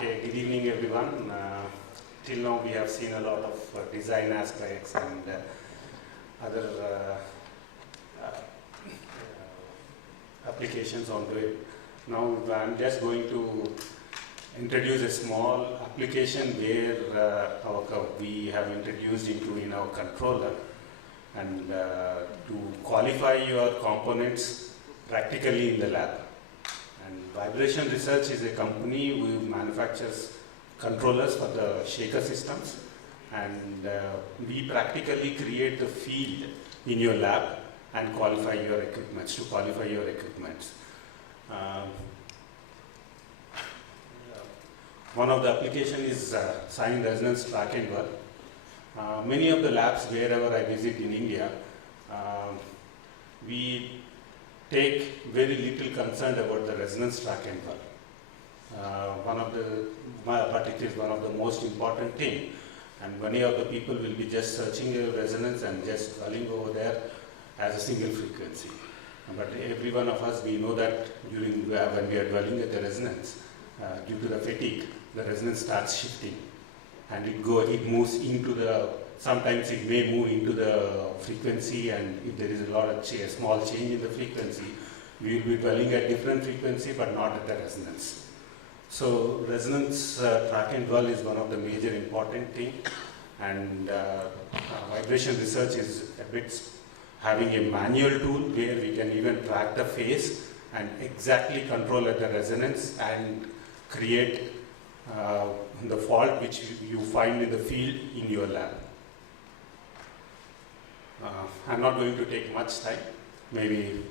Okay, good evening everyone. Till now we have seen a lot of design aspects and other applications onto it. Now I'm just going to introduce a small application where we have introduced into in our controller, and to qualify your components practically in the lab. And Vibration Research is a company who manufactures controllers for the shaker systems, and we practically create the field in your lab and qualify your equipments, to qualify your equipments. One of the application is sine resonance track and well. Many of the labs wherever I visit in India, we take very little concern about the resonance track and well. But it is one of the most important thing, and many of the people will be just searching a resonance and just dwelling over there as a single frequency. But every one of us, we know that when we are dwelling at the resonance, due to the fatigue, the resonance starts shifting, and it moves into the, sometimes it may move into the frequency, and if there is a lot of small change in the frequency, we will be dwelling at different frequency but not at the resonance. So resonance track and dwell is one of the major important thing, and Vibration Research is a bit having a manual tool where we can even track the phase and exactly control at the resonance and create the fault which you find in the field in your lab. I'm not going to take much time. Maybe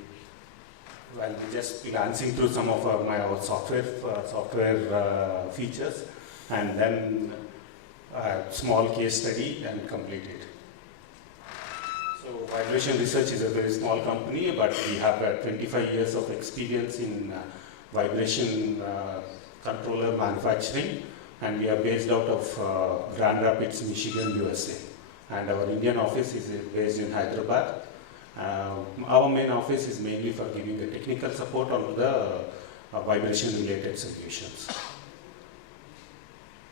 I'll be just glancing through some of our software features, and then a small case study and complete it. So Vibration Research is a very small company, but we have 25 years of experience in vibration controller manufacturing, and we are based out of Grand Rapids, Michigan, USA. And our Indian office is based in Hyderabad. Our main office is mainly for giving the technical support on the vibration-related solutions.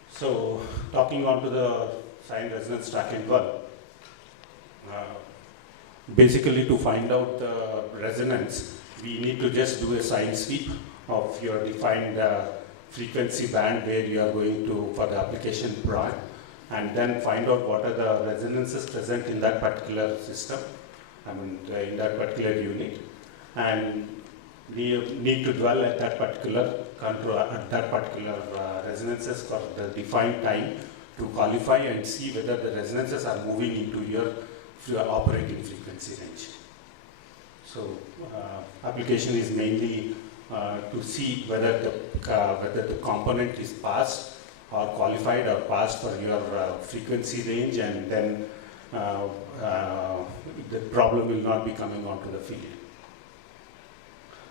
So, talking on to the sine resonance track and well. Basically, to find out the resonance, we need to just do a sine sweep of your defined frequency band where you are going to for the application brand, and then find out what are the resonances present in that particular system, in that particular unit, and we need to dwell at that particular control, at that particular resonances for the defined time to qualify and see whether the resonances are moving into your operating frequency range. So application is mainly to see whether the component is passed or qualified or passed for your frequency range, and then the problem will not be coming onto the field.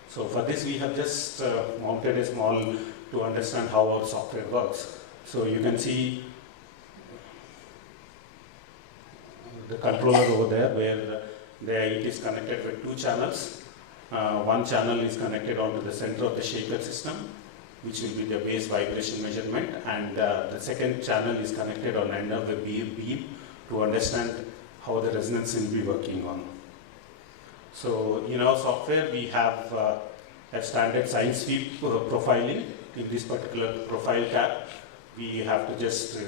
So for this we have just mounted a small to understand how our software works. So you can see the controller over there it is connected with two channels. One channel is connected onto the center of the shaker system, which will be the base vibration measurement, and the second channel is connected on end of the beam to understand how the resonance will be working on. So in our software we have a standard sine sweep profiling. In this particular profile tab, we have to just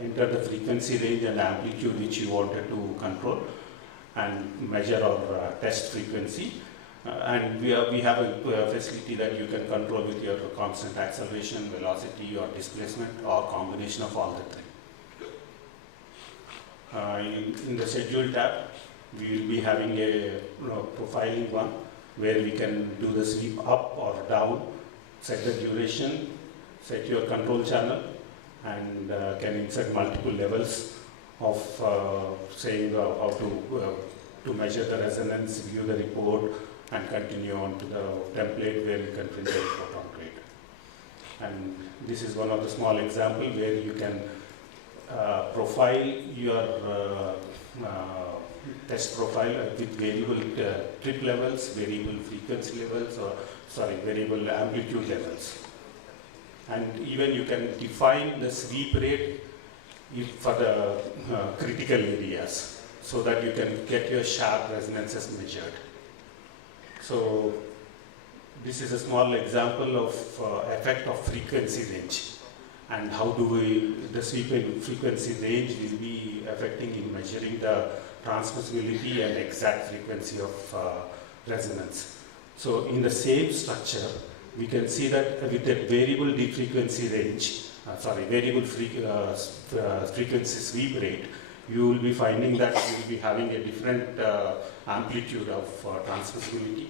enter the frequency range and amplitude which you wanted to control and measure or test frequency. And we have a facility that you can control with your constant acceleration, velocity or displacement, or combination of all the three. In the schedule tab, we will be having a profiling one where we can do the sweep up or down, set the duration, set your control channel, and can insert multiple levels of saying how to measure the resonance, view the report, and continue on to the template where you can print the report onto it. And this is one of the small examples where you can profile your test profile with variable trip levels, variable frequency levels, or variable amplitude levels. And even you can define the sweep rate for the critical areas, so that you can get your sharp resonances measured. So this is a small example of effect of frequency range, and how do the sweep and frequency range will be affecting in measuring the transmissibility and exact frequency of resonance. So in the same structure, we can see that with a variable deep frequency range, variable frequency sweep rate, you will be finding that you will be having a different amplitude of transmissibility.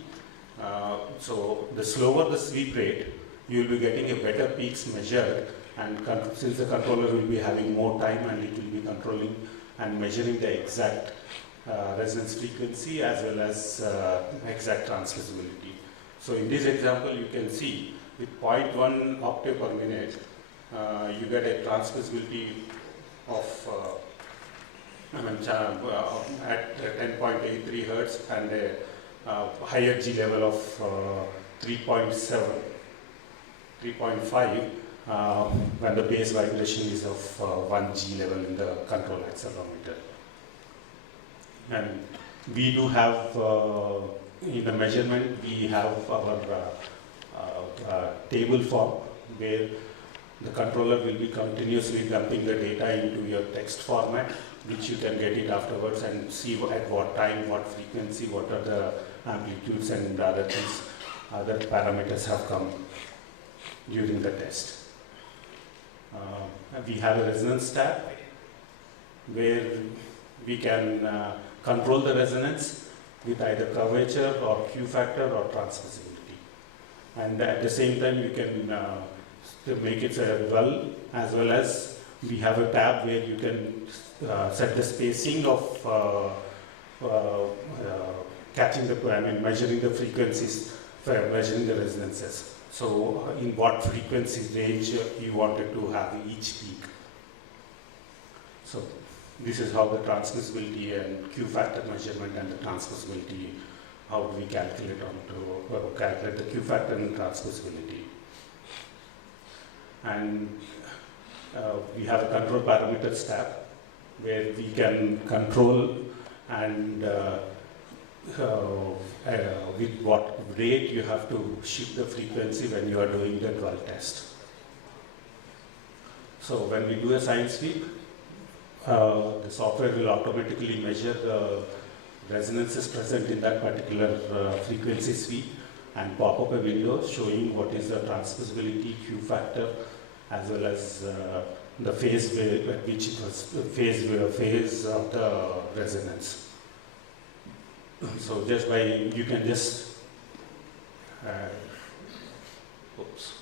So the slower the sweep rate, you will be getting a better peaks measured, and since the controller will be having more time, and it will be controlling and measuring the exact resonance frequency as well as exact transmissibility. So in this example, you can see with 0.1 octave per minute, you get a transmissibility of at 10.83 hertz and a higher G level of 3.7, 3.5 when the base vibration is of 1 G level in the control accelerometer. And we do have, in the measurement, we have our table form where the controller will be continuously dumping the data into your text format, which you can get it afterwards and see at what time, what frequency, what are the amplitudes and other things, other parameters have come during the test. We have a resonance tab where we can control the resonance with either curvature or Q factor or transmissibility. And at the same time, you can make it well, as well as we have a tab where you can set the spacing of measuring the frequencies, measuring the resonances. So in what frequency range you wanted to have each peak. So this is how the transmissibility and Q factor measurement and the transmissibility, how do we calculate calculate the Q factor and transmissibility. And we have a control parameters tab where we can control and with what rate you have to shift the frequency when you are doing the dwell test. So when we do a sine sweep, the software will automatically measure the resonances present in that particular frequency sweep and pop up a window showing what is the transmissibility, Q factor, as well as the phase at which it was phase of the resonance. So just by, you can just oops.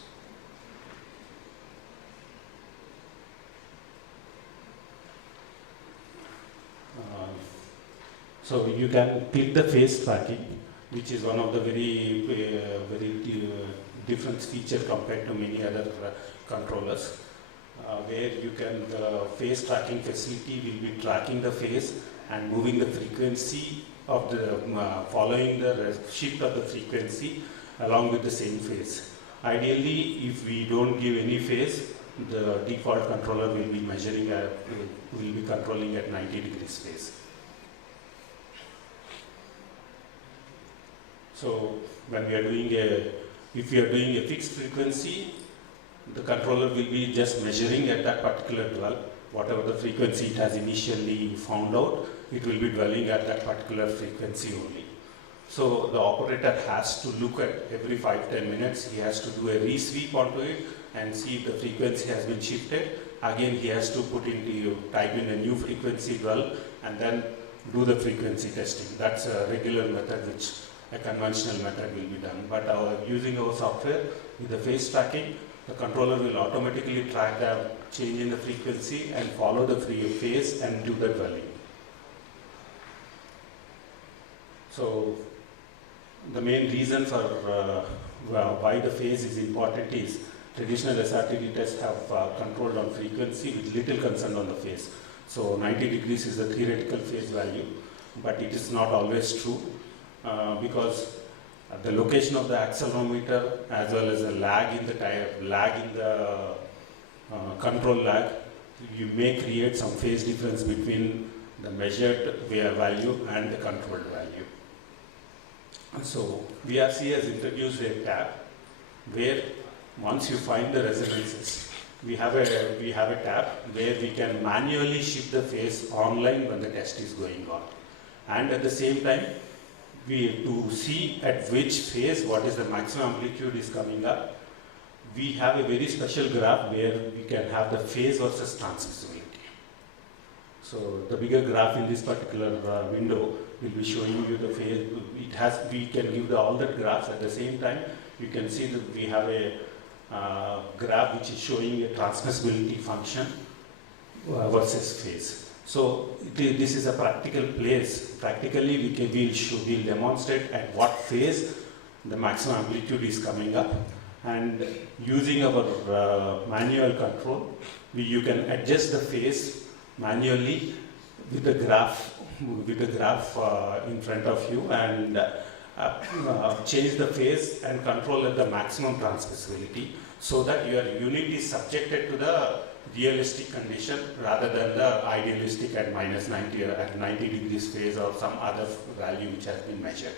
So you can click the phase tracking, which is one of the very different feature compared to many other controllers, where you can, the phase tracking facility will be tracking the phase and moving the frequency of the, following the shift of the frequency along with the same phase. Ideally, if we don't give any phase, the default controller will be measuring will be controlling at 90 degrees phase. So when we are doing if we are doing a fixed frequency, the controller will be just measuring at that particular dwell, whatever the frequency it has initially found out, it will be dwelling at that particular frequency only. So the operator has to look at every 5-10 minutes, he has to do a re-sweep onto it and see if the frequency has been shifted. Again, he has to type in a new frequency dwell and then do the frequency testing. That's a regular method, which a conventional method will be done. But using our software with the phase tracking, the controller will automatically track the change in the frequency and follow the phase and do the dwelling. So the main reason for why the phase is important is traditional SRTD tests have controlled on frequency with little concern on the phase. So 90 degrees is the theoretical phase value, but it is not always true because the location of the accelerometer as well as the lag in the control lag, you may create some phase difference between the measured value and the controlled value. So VRC has introduced a tab where once you find the resonances, we have a tab where we can manually shift the phase online when the test is going on. And at the same time, to see at which phase what is the maximum amplitude is coming up, we have a very special graph where we can have the phase versus transmissibility. So the bigger graph in this particular window will be showing you the phase. We can give all the graphs at the same time. You can see that we have a graph which is showing a transmissibility function versus phase. So this is a practical place. Practically, we'll demonstrate at what phase the maximum amplitude is coming up, and using our manual control, you can adjust the phase manually with the graph in front of you, and change the phase and control at the maximum transmissibility, so that your unit is subjected to the realistic condition rather than the idealistic at minus 90 or at 90 degrees phase or some other value which has been measured.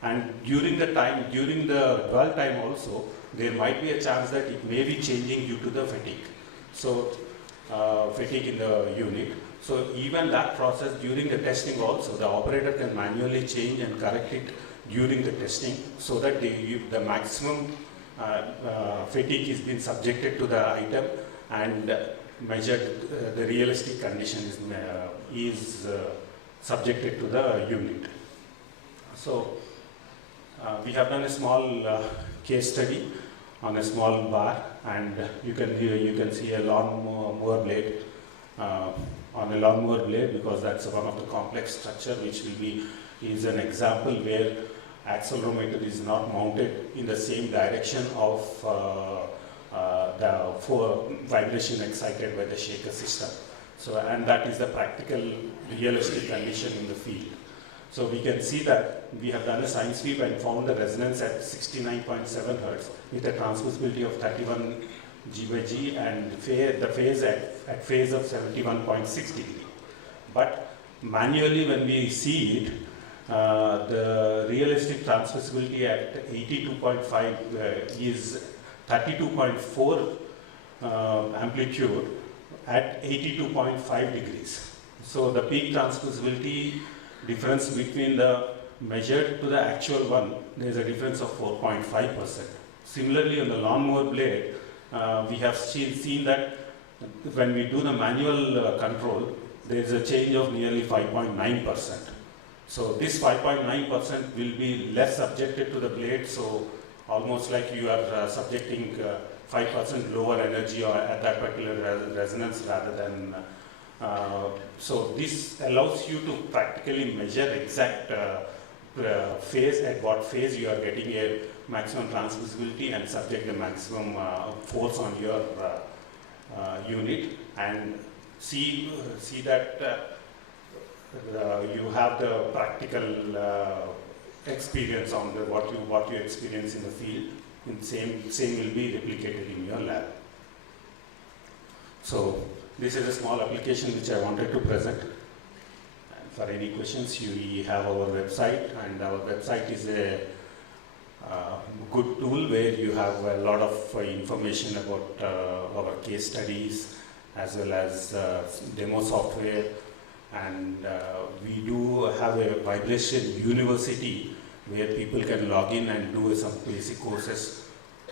And during the dwell time also, there might be a chance that it may be changing due to the fatigue. So fatigue in the unit. So even that process during the testing also, the operator can manually change and correct it during the testing, so that the maximum fatigue is being subjected to the item and measured, the realistic condition is subjected to the unit. So we have done a small case study on a small bar, and you can see a lawnmower blade on a lawnmower blade, because that's one of the complex structure which is an example where accelerometer is not mounted in the same direction of the vibration excited by the shaker system. So, and that is the practical realistic condition in the field. So we can see that we have done a sine sweep and found the resonance at 69.7 Hertz with a transmissibility of 31 G by G, and the phase at phase of 71.6 degree. But manually when we see it, the realistic transmissibility at 82.5 is 32.4 amplitude at 82.5 degrees. So the peak transmissibility difference between the measured to the actual one, there is a difference of 4.5%. Similarly, on the lawnmower blade, we have seen that when we do the manual control, there is a change of nearly 5.9%. So this 5.9% will be less subjected to the blade, so almost like you are subjecting 5% lower energy or at that particular resonance rather than. So this allows you to practically measure exact phase, at what phase you are getting a maximum transmissibility and subject the maximum force on your unit, and see that you have the practical experience on what you experience in the field. And same will be replicated in your lab. So this is a small application which I wanted to present. And for any questions, we have our website, and our website is a good tool where you have a lot of information about our case studies as well as demo software, and we do have a vibration university where people can log in and do some basic courses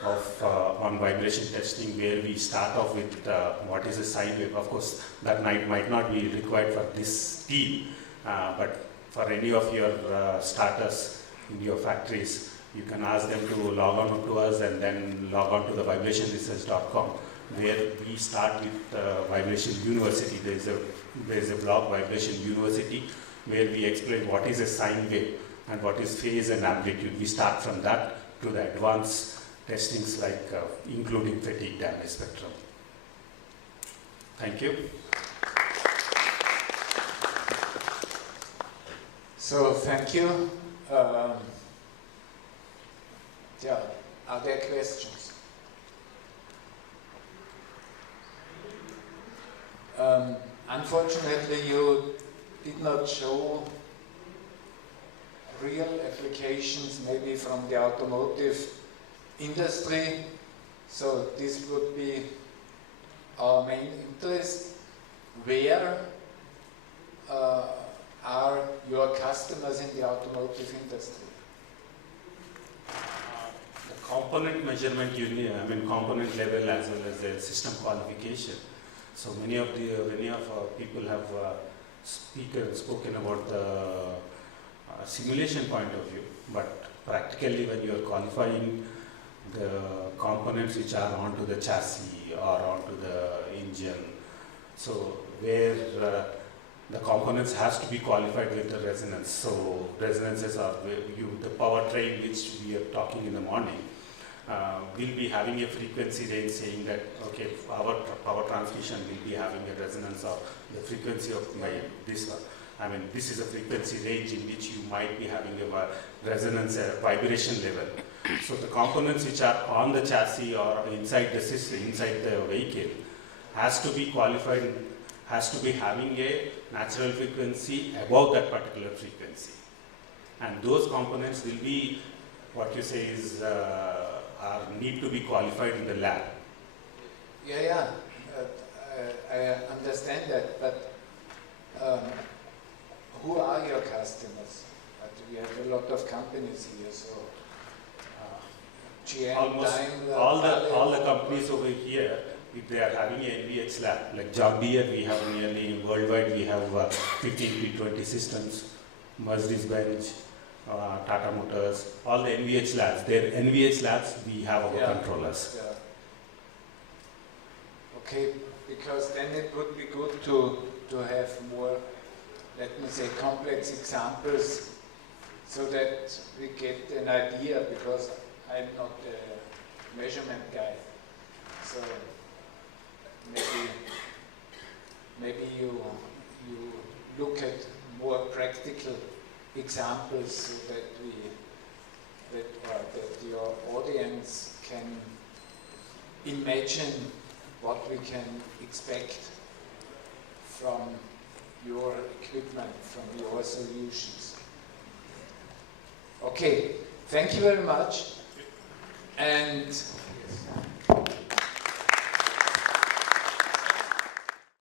on vibration testing, where we start off with what is a sine wave. Of course, that might not be required for this team, but for any of your starters in your factories, you can ask them to log on to us and then log on to the vibrationresearch.com, where we start with Vibration University. There is a blog, Vibration University, where we explain what is a sine wave and what is phase and amplitude. We start from that to the advanced testings like including fatigue damage spectrum. Thank you. So thank you. Yeah. Are there questions? Unfortunately, you did not show real applications, maybe from the automotive industry. So this would be our main interest. Where are your customers in the automotive industry? The component measurement unit, component level as well as the system qualification. So many of our people have spoken about the simulation point of view, but practically when you are qualifying the components which are onto the chassis or onto the engine, so where the components has to be qualified with the resonance. So resonances are the powertrain which we are talking in the morning will be having a frequency range saying that okay, our power transmission will be having a resonance of the frequency of this one. This is a frequency range in which you might be having a resonance, vibration level. So the components which are on the chassis or inside the system, inside the vehicle, has to be qualified, has to be having a natural frequency above that particular frequency. And those components will be, what you say is, need to be qualified in the lab. Yeah. I understand that, but who are your customers? We have a lot of companies here, so GM, almost Daimler, all the companies over here, if they are having an NVH lab, like John Deere, we have nearly worldwide, we have 15 P20 systems, Mercedes-Benz, Tata Motors, all the NVH labs. Their NVH labs, we have our controllers. Yeah. Okay, because then it would be good to have more, let me say, complex examples so that we get an idea, because I'm not a measurement guy. So maybe you look at more practical examples so that your audience can imagine what we can expect from your equipment, from your solutions. Okay, thank you very much. And